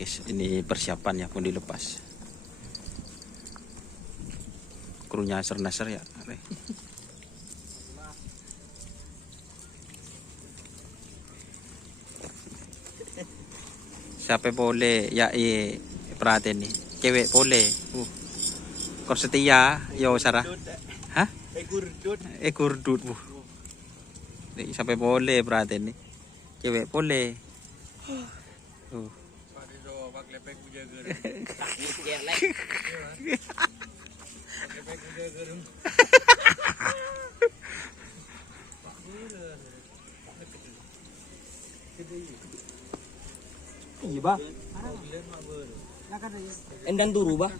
guys. Ini persiapan ya pun dilepas. Krunya nasar ya. Siapa boleh ya perhatian nih. Cewek boleh. Kor setia yo Sarah. Hah? Kurdut bu. Sampai boleh perhatian nih. Cewek boleh. Iya bah. Endan turu bah.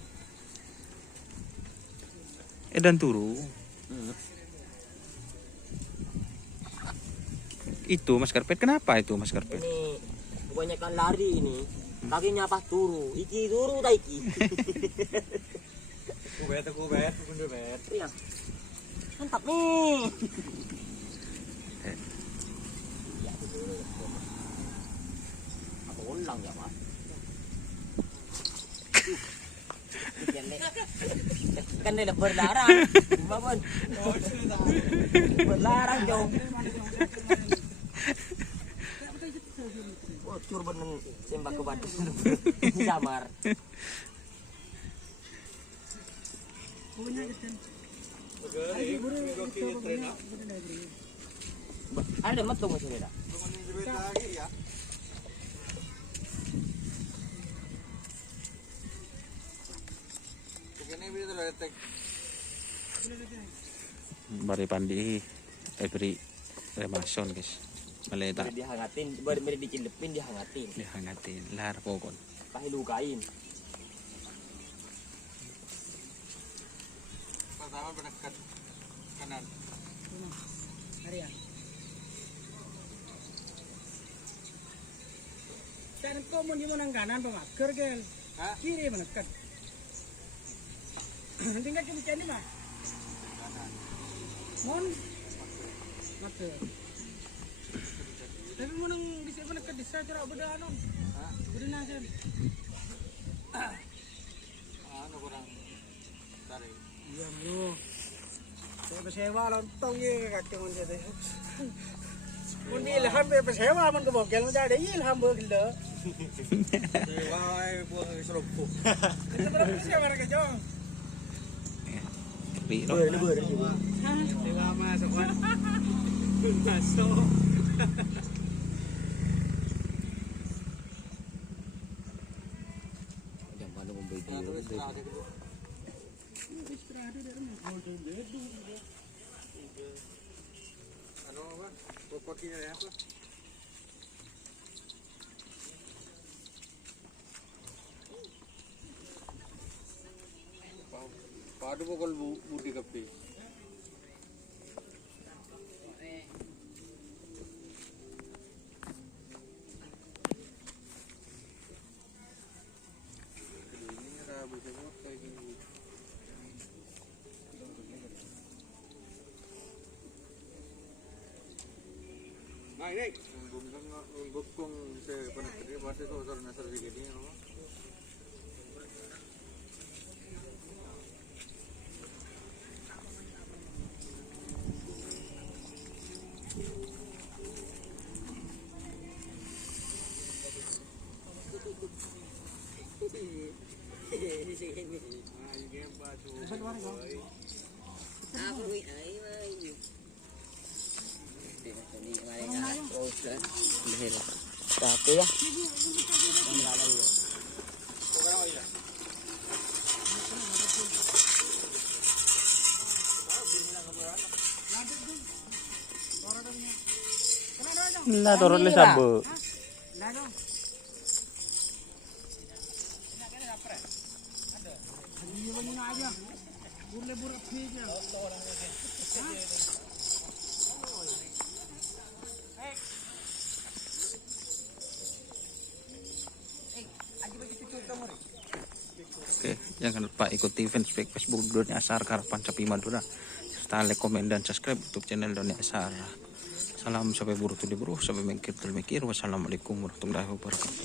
Edan turu. Itu mas karpet, kenapa itu mas karpet? Ini kebanyakan lari ini. Kakinya pas turu. Iki turu tak iki. Kubet, kubet. Iya. Mantap nih. Apa ulang ya mas? Kan dia berlarang. Babon. Berlarang jauh. Oh, curban sembah ke batu. Samar. Ada matung masih ada. Bari pandi beri remason guys. Meletak Dihangatin, beri dicelepin dihangatin lahar pokon. Pahilukain. Pertama berdekat kanan. Area. Dan kau mau di mana kanan pak? Kergel. Kiri mana kat? Tinggal ke bicara ni mah. Mon. Mata. Tapi mau nang di sana kat di sana cara beda anon. Beda nasan. Ano kurang tarik. Iya bro. Saya bersewa lontong ye kakek mon jadi. Mon di ilham bersewa mon ke bogel mon jadi ilham bergila. Wah, buang seropo. Kita bersewa mereka jong. Ber. Sewa masuk kan. Masuk. Yang mana membeli Ano ba? Pupoti na ako. Paadu mo kol budi kape. Nah ini, bukung saya pernah kerja pasti itu orang nasar juga ini, apa? Tapi ya. Lah turun le sabu. Oke, jangan lupa ikuti fanspage Facebook Doni Asar Karapan Sapi Madura serta like, komen, dan subscribe YouTube channel Doni Asar. Salam sampai buru tu di buru, sampai mikir tu mikir. Wassalamualaikum warahmatullahi wabarakatuh.